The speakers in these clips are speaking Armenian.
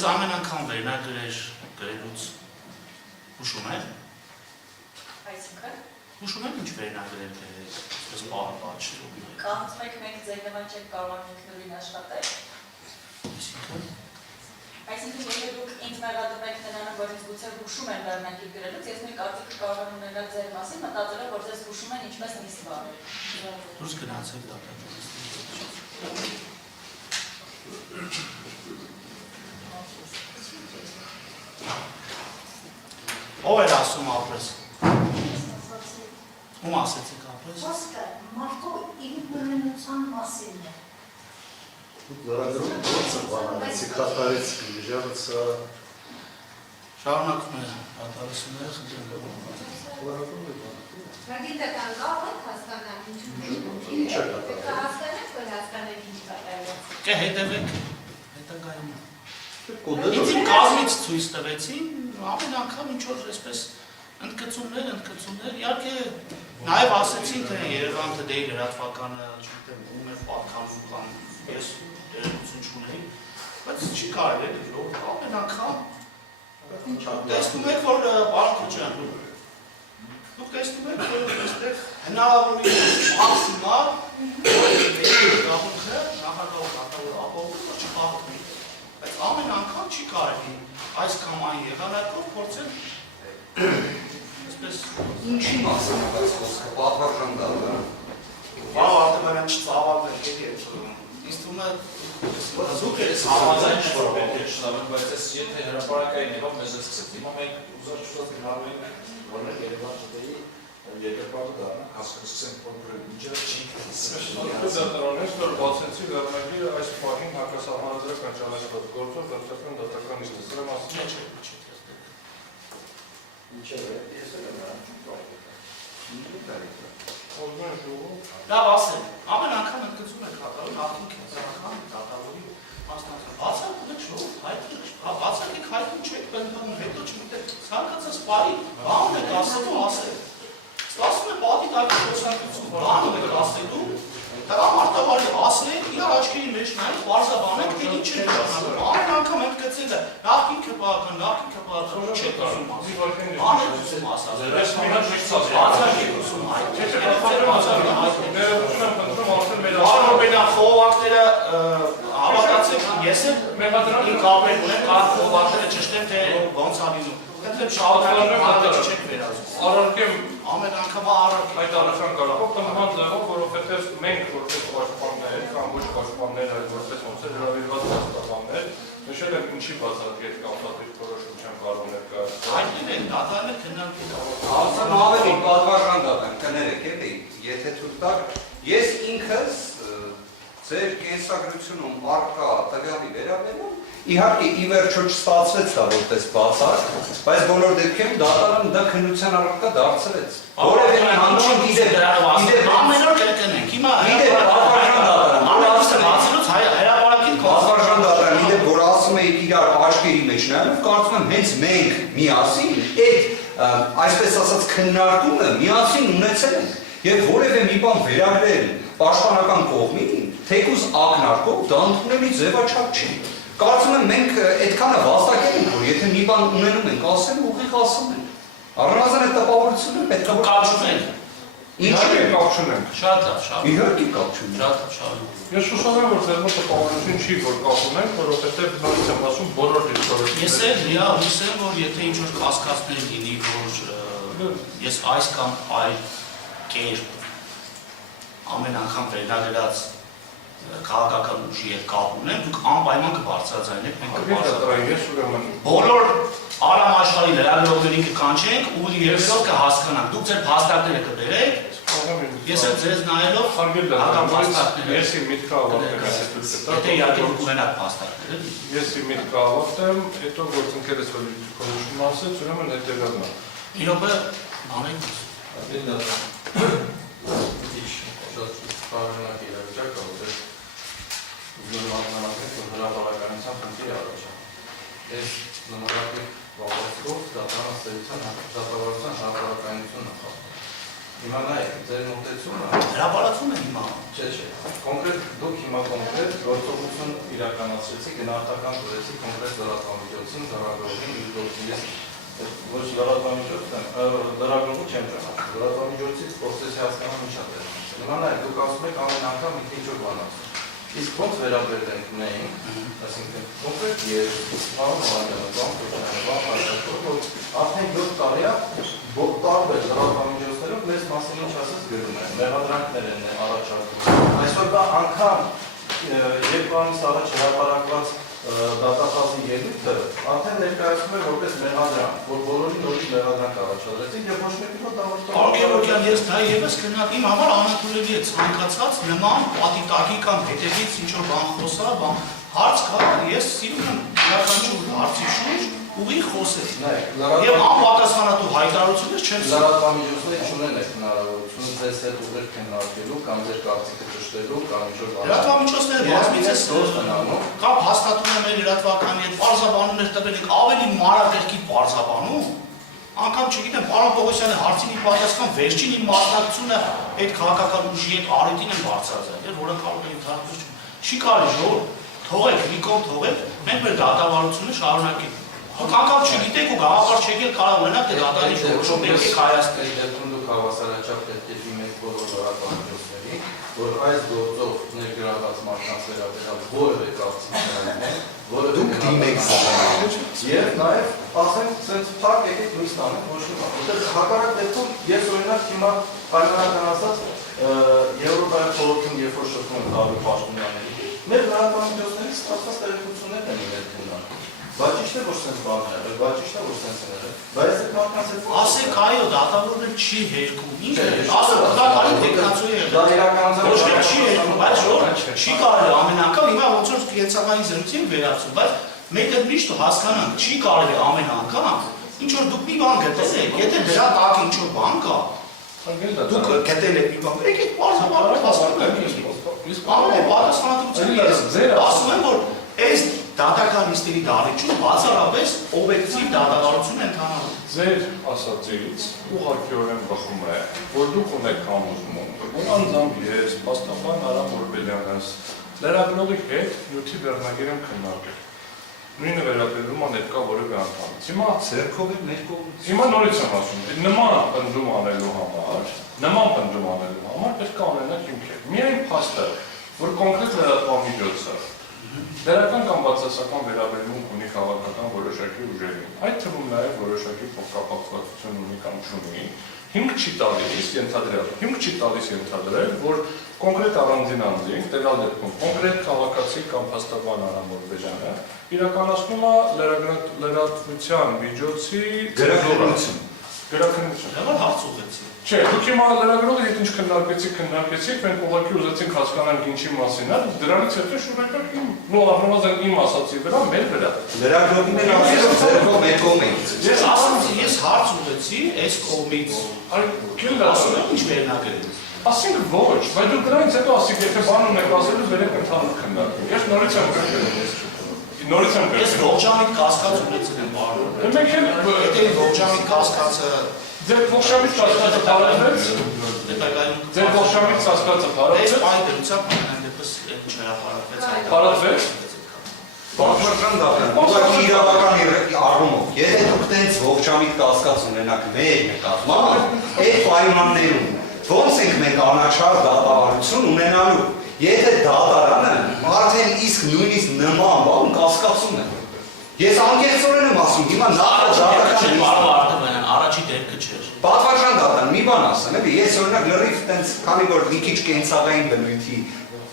Ես ամեն անգամ վերնագրեր գրելուց հուշում եմ։ Այսինքն։ Հուշում եմ ինչ վերնագրեր գրել, ես պատշում եմ։ Կանցում եք մենք ձեր նման չեք կարող ինքնուրույն աշխատել։ Այսինքն եթե դուք ինձ մեղադրում եք նրանով, որ ինձ գուցե հուշում են վերնագիր գրելուց, ես մի կարծիք կարող եմ ունենալ ձեր մասին, մտածելով, որ ձեզ հուշում են ինչպես նիստ բառեր։ Դուրս գնացեք դատատանից։ Ով էր ասում ապրես։ Ում ասեցիք ապրես։ Խոսքը մարդու ինքնուրույնության մասին է։ Լրագրում գործը բանալեցի, կատարեցի, ժառացա։ Շարունակում է ատարասունները խնդրեմ։ Լրագրում է բանալեցի։ Մագիտական կարող եք հասկանալ ինչ Ինչ է կատարել։ Պետք է հասկանեք, որ հասկանեք ինչ կատարել։ Կե հետևեք, հետագայում։ Կոդերը Ինձ իմ կազմից ցույց տվեցին, ամեն անգամ ինչ-որ այսպես ընդգծումներ, իհարկե նաև ասեցին, թե Երևան Today լրատվականը, չգիտեմ, ում է պատկանում կամ ես դերություն չունեի, բայց չի կարելի է գրող, ամեն անգամ տեսնում եք, որ պարոն Քոչարյան, դուք տեսնում եք, որ այստեղ հնարավորինս մաքսիմալ գաղութը նախագահող ապահովում, որ չպահպանի, բայց ամեն անգամ չի կարելի այս կամ այն եղանակով փորձել այսպես Ինչի մասին է այս խոսքը, պատվարժան դառը։ Բավ Արտեմարյան չծավալներ հետ է ինձ թվում է դուք եք համաձայն որ պետք է շնորհեմ, բայց ես եթե հրապարակային եղավ մեզ սկսեց, հիմա մենք ուզած չուզած գնալու ենք որներ Երևան Today-ի երկրպագը դառնանք, հասկացնենք որ ինչը չի Դատարանից որ բացեցի վերնագիրը այս պահին հակասահմանադրական ճանաչված գործով դատական դատականից դրա մասին Ինչեր է, ես էլ եմ Լավ ասեմ, ամեն անգամ ընդգծում եք հատարում, նախին կենտրոնական դատավորի մասնակցում, բացակեք հայտում չեք բնդանում, հետո չմիտեք, ցանկացած պարի բանն եք ասելու ասել, ստասում է պատի տակի խոսակություն, բանն եք ասելու, դրա մարտավարի ասնեք, իրար աչքերի մեջ նայեք, պարզաբանեք, թե ինչ եք ճանաչում, ամեն անգամ ընդգծել է, նախին կպահական, չեք ասում ասել, բան եք ուսում ասած, բացակեք ուսում Բարոբենյան խողովակները հավատացեք, ես էլ իմ կապեր ունեմ, կար խողովակները ճշտեմ, թե ոնց ալինում, կտրեմ շաղոտարին հանդեչ չեք վերազում, Արարքեմ ամեն անգամա արարք այդ անասան կարապով, նման ձևով, որովհետև մենք որպես պաշտպաններ, կամ ոչ պաշտպաններ, այլ որպես ոնց է հրավիրված պաշտպաններ, նշել եմ ինչի բացառիկ կամ պատիվ որոշության կանոններ կա։ Հայտնին են, դատարանը քննարկել։ Ասեմ ավելի պատվարժան դատան, կներեք, եթե թույլ տաք, ես ինքս ձեր կենսագրությունում առկա տվյալի վերաբերյալ իհարկե ի վերջո չստացվեց դա որպես բացառք, բայց բոլոր դեպքերում դատարանը դա քննության առարկա դարձրեց։ Որևէ մի հանդիպում ամեն օր կրկնենք, հիմա պատվարժան դատարան, իդեպ որ ասում եք իրար աչքերի մեջ նայելով, կարծում եմ հենց մենք միասին այդ այսպես ասած քննարկումը միասին ունեցել ենք եւ որևէ մի բան վերագրել պաշտպանական կողմին, թեկուզ ակնարկով դա ընդունելի ձևաչափ չի։ Կարծում եմ մենք այդքանը վաստակել ենք, որ եթե մի բան ունենում ենք ասել, ուղիղ ասում ենք։ Առնվազն այդ տպավորությունը պետք է կապ չունենք։ Ինչի կապ չունենք։ Շատ լավ, շատ։ Իհարկե կապ չունենք։ Շատ լավ։ Ես հուսով եմ, որ ձեր մոտ տպավորություն չի, որ կապ ունենք, որովհետև նորից եմ ասում բոլոր դիսկուրսները։ Ես էլ լիահույս եմ, որ եթե ինչ-որ կասկածներ լինի, որ ես այս կամ այլ կերպ ամեն անգամ վերնագրած քաղաքական ուժի հետ կապ ունեմ, դուք անպայման կբարձրաձայնեք, մենք կբարձրաձայնենք։ Բոլոր Արամ աշխարհի լրագրողներին կկանչենք ու երբեք կհասկանանք, դուք ձեր փաստարկները կբերեք, ես էլ ձեզ նայելով հակապաստարկները։ Ես իմ միտքը ավարտեմ, եթե իհարկե դուք ունենաք փաստարկներ։ Ես իմ միտքը ավարտեմ, հետո գործընկերս որ քննություն ասեց, ուրեմն հետևյալն է։ Իրոք անենք Պարոնակի իրավիճակը, որ ուզում մատնանացնենք, որ հրապարականության խնդիր առաջան։ Ես նմանակի վաղացկով դատարան ստեղծան դատավարության հրապարականություն նախապ։ Հիմա նայեք, ձեր մոտեցումը Հրապարակում են հիմա։ չէ, կոնկրետ դուք հիմա կոնկրետ գործողություն իրականացրեցիք, գնահատական տվեցիք կոնկրետ լրատվամիջոցին, լրագրողին, ես ոչ լրատվամիջոցն եմ, լրագրողը չեմ ճանաչում, լրատվամիջոցից պրոցեսի հասկանալը ինչ է դեռ։ Հիմա նայեք, դուք ասում եք ամեն անգամ մի ինչ-որ բան ասում։ Իսկ ոնց վերաբերենք մենք, այսինքն կոնկրետ ես, բան որ արդեն 7 տարի է տարբեր լրատվամիջոցներով մեզ մասին ինչ ասած գրում են, մեղադրանքներ են առաջարկում։ Այսօրվա անգամ երկուամիս առաջ հրապարակված դատախազի ելույթը արդեն ներկայացնում է որպես մեղադրանք, որ բոլորին նորից մեղադրանք առաջադրեցին եւ ոչ մեկի մոտ Արգելոկյան, ես դա եւս քննած իմ համար անընդունելի է ցանկացած նման պատիտակի կամ հետևից ինչ-որ բան խոսա, հարց կա, ես սիրում եմ յուրաքանչյուր հարցի շուրջ ուղիղ խոսել։ Եվ անպատասխանատու հայտարարություններ չեմ սիրում։ Լրատվամիջոցները չունեն այդ հնարավորությունը ձեզ հետ ուղիղ քննարկելու կամ ձեր կարծիքը ճշտելու կամ ինչ-որ բան։ Լրատվամիջոցները բազմիցս կամ հաստատում են մեր լրատվականի հետ բարձաբանումներ տվել եք ավելի մանրակերպի բարձաբանում։ Անկամ չգիտեմ, պարոն Պողոսյանի հարցին պատասխան վերջին իմ մասնակցությունը այդ քաղաքական ուժի հետ արետին են բարձրացել, որը կարող է ընդհանրապես չի կարելի ժողով թողեք, մի կողմ թողեք, մենք մեր դատավարությունը շարունակենք։ Դուք անգամ չգիտեք ու գաղափար չեք էլ կարող ունենաք թե դատարանի որոշում եք հայաստանի դեպքում դուք հավասարաչափ պետք է դիմեք բոլոր լրատվամիջոցների, որ այս գործով ներգրավված մարդկանց վերաբերյալ որևէ կարծիք չունենեն, որը դուք դիմեք եւ նաեւ ասենք sense փակ եկեք լույս տանեք ոչ մի բան։ Որտեղ հակառակ դեպքում ես օրինակ հիմա պայմանական ասած Եվրոպայի խորհրդում երբ որ շփվում եմ Դավիթ Պաշտոնյանների, մեր լրատվամիջոցների ստացված տեղեկություններն են ներդրում։ Բայց ճիշտ է որ sense բան է, բայց ճիշտ է որ sense է։ Բայց այդ մարդկանց հետ ասեք այո, դատավորը չի հերկում։ Ինչ է, ասեք դատարանի տեխնացու է։ դա իրականության Ոչ մի չի հերկում, բայց ժողով չի կարելի ամեն անգամ հիմա ոնց որ կենցաղային զրույցին վերացում, բայց մենք այդ միշտ հասկանանք, չի կարելի ամեն անգամ ինչ որ դուք մի բան գտել եք, եթե դրա տակ ինչ որ բան կա, դուք գտել եք մի բան, եկեք բարձրաբանեք հասկանանք։ Ամեն պատասխանատվությունը ես ասում եմ, որ այս դատական նիստերի դարիճում բացառապես օբյեկտիվ դատավարություն ընթանալու։ Ձեր ասածից ուղղակիորեն բխում է, որ դուք ունեք համոզմունք, որ անձամբ ես, փաստաբան Արամ Օրբելյանս, լրագրողի հետ նյութի վերնագիր եմ քննարկել։ Նույնը վերաբերում է ներկա որևէ անդամից։ Հիմա Ձերքով է մեր կողմից։ Հիմա նորից եմ ասում, նման պնդում անելու համար պետք է ունենաք հիմքեր։ Միայն փաստը, որ կոնկրետ լրատվամիջոցը դերական կամ բացասական վերաբերմունք ունի քաղաքական որոշակի ուժերին, այդ թվում նաև որոշակի փոխկապակցություն ունի կամ չունի, հիմք չի տալիս ենթադրել, որ կոնկրետ առանձին անձինք, տվյալ դեպքում կոնկրետ քաղաքացի կամ փաստաբան Արամ Օրբելյանը իրականացնում է լրատվության միջոցի Գրաքննություն։ Դա հարց ուղեցի։ Չէ, դուք հիմա լրագրողի հետ ինչ քննարկեցիք, մենք ուղղակի ուզեցինք հասկանանք ինչի մասին է, դրանից հետո շուտով առնվազն իմ ասացի վրա, մեր վրա։ Լրագրողին են ասում ձերքով մեր կողմից։ Ես ասում ես հարց ուղեցի այս կողմից։ Ասում եմ ինչ վերնագրել։ Ասենք ոչ, բայց դուք դրանից հետո ասիք, եթե բան ունեք ասելու, վերեք ընդհանուր քննարկում։ Ես նորից եմ գրել։ Ես ողջամիտ կասկած ունեցել եմ բարոն։ Մենք էլ Եթե ողջամիտ կասկածը ձեր ողջամիտ կասկածը բարելվեց։ Ձեր ողջամիտ կասկածը այս բարելվեց։ այդ դրությամբ այնպես չհրապարակվեց։ Բարելվեց։ Բարձրական դատան, ուղղակի իրավական առումով, եթե դուք տենց ողջամիտ կասկած ունենաք մեր նկատմամբ, այդ պայմաններում ոնց ենք մենք անաչառ դատավարություն ունենալու, եթե դատարանը արդեն իսկ նույնիսկ նման բան կասկածում է։ Ես անկեղծորեն եմ ասում, հիմա առաջի դեպքը չէր։ Պատվարժան դատան, մի բան ասեմ, ես օրինակ լրիվ տենց, քանի որ մի քիչ կենցաղային բնույթի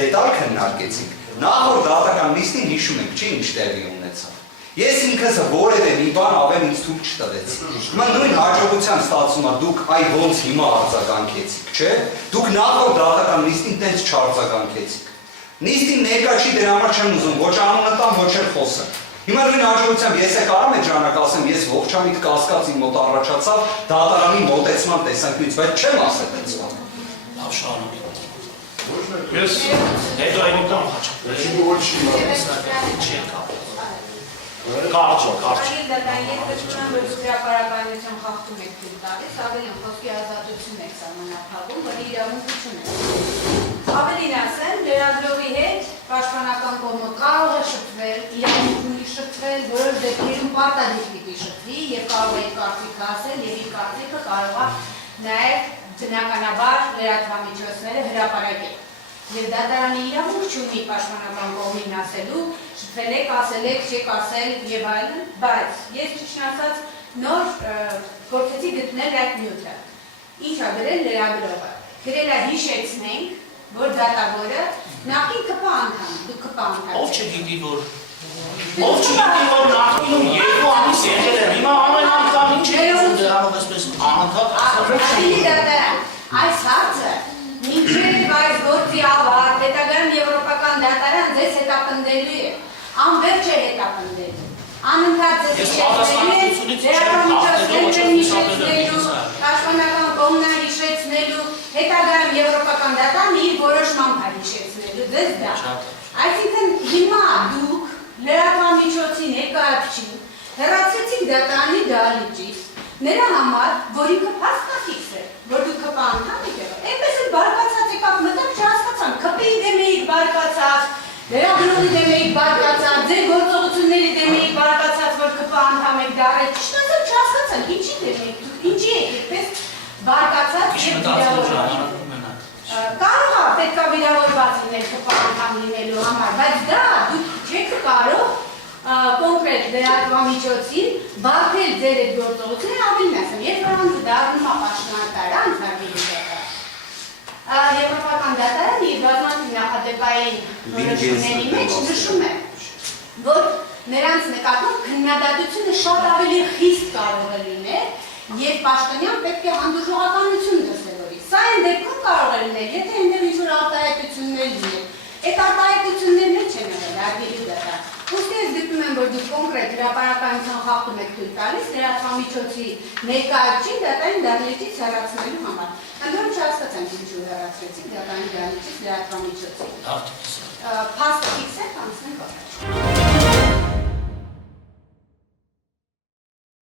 դետալ քննարկեցինք, նախորդ դատական նիստին հիշում եք, չի ինչ տեղի ունեցավ։ Ես ինքս որևէ մի բան ավել ինձ թույլ չտվեց։ Հիմա նույն հաջողության ստացվում է դուք այ ոնց հիմա արձագանքեցիք, չէ՞։ Դուք նախորդ դատական նիստին տենց չարձագանքեցիք։ Նիստին ներկա չի դրա համար չեմ ուզում ոչ անունը տամ, ոչ էլ խոսեմ։ Հիմա նույն հաջողությամբ ես կարամ այդ ժամանակ ասեմ, ես ողջամիտ կասկած իմ մոտ առաջացավ դատարանի մոտեցման տեսանկյունից, բայց չեմ ասել այդպես բան։ Լավ շարունակ։ Ես հետո այն կամ հաճ։ ոչ չի Չի կապ։ Կարճ, կարճ։ Այլ դատան ես տեսնում եմ, որ հրապարակայնություն խախտում եք թույլ տալիս, ավելին խոսքի ազատություն եք սահմանափակում, որի իրավունքություն եք։ Ավելին ասեմ, լրագրողի հետ պաշտպանական կողմը կարող է շփվել, իրավունք ունի շփվել, որոշ դեպքերում պարտադիր պիտի շփվի եւ կարող է կարծիք ասել եւ իր կարծիքը կարող է նաեւ բնականաբար լրատվամիջոցները հրապարակել։ Եվ դատարանի իրավունք չունի պաշտպանական կողմին ասելու, շփվել եք, ասել եք, չեք ասել եւ այլն, բայց ես ճիշտ ասած նոր փորձեցի գտնել այդ նյութը։ Ինչ ա գրել լրագրողը։ Գրել է հիշեցնենք, որ դատավորը նախին ԿՊ անդամ, դու ԿՊ անդամ։ Ով չգիտի, որ նախինում 2 ամիս եղել է, հիմա ամեն անգամ ինչ է ուզում դրանով այսպես անընդհատ Ավելի դատարան, այս հարցը մինչև այս գործի ավարտ, հետագայում եվրոպական դատարան ձեզ հետապնդելու է, անվերջ է հետապնդելու, անընդհատ ձեզ հիշեցնելու, լրատվամիջոցներն հիշեցնելու, պաշտպանական կողմն հիշեցնելու, հետագայում եվրոպական դատարանը իր որոշմամբ հիշեցնելու, ձեզ դա։ Այսինքն հիմա դուք լրատվամիջոցի ներկայացուցիչ հեռացրեցիք դատարանի դահլիճից, նրա համար, որ ինքը փաստաթիքս է, որ դու ԿՊ անդամ եք եղել, այնպես էլ բարկացած եկավ մտավ չհասկացան, ԿՊ-ի դեմ էիք բարկացած, լրագրողի դեմ էիք բարկացած, ձեր գործողությունների դեմ էիք բարկացած, որ ԿՊ անդամ եք դառել, ճիշտ ասած չհասկացան, ինչի դեմ եք, ինչի եք այդպես բարկացած եւ վիրավորված։ Կարող է պետք է վիրավորված լինել ԿՊ անդամ լինելու համար, բայց դա դուք չեք կարող կոնկրետ լրատվամիջոցին բարդել ձեր այդ գործողությունները ավելին ասեմ, երբ որ դառնում է պաշտպանական ծրագրի դատարան։ Եվրոպական դատարանը իր բազմաթիվ նախադեպային որոշումների մեջ նշում է, որ նրանց նկատմամբ քննադատությունը շատ ավելի խիստ կարող է լինել, եւ պաշտոնյան պետք է հանդուրժողականություն դրսևորի։ Սա այն դեպքում կարող է լինել, եթե այնտեղ ինչ-որ արտահայտություններ լինեն։ Այդ արտահայտություններն չեն եղել արգելի դատարան։ Ուստի ես գտնում եմ, որ դուք կոնկրետ հրապարակայնության խախտում եք թույլ տալիս լրատվամիջոցի ներկայացուցիչ դատարանի դահլիճից հեռացնելու համար։ Ընդհանուր չհասկացանք ինչու հեռացրեցիք դատարանի դահլիճից լրատվամիջոցի։ Փաստը ֆիքս է, անցնենք առաջ։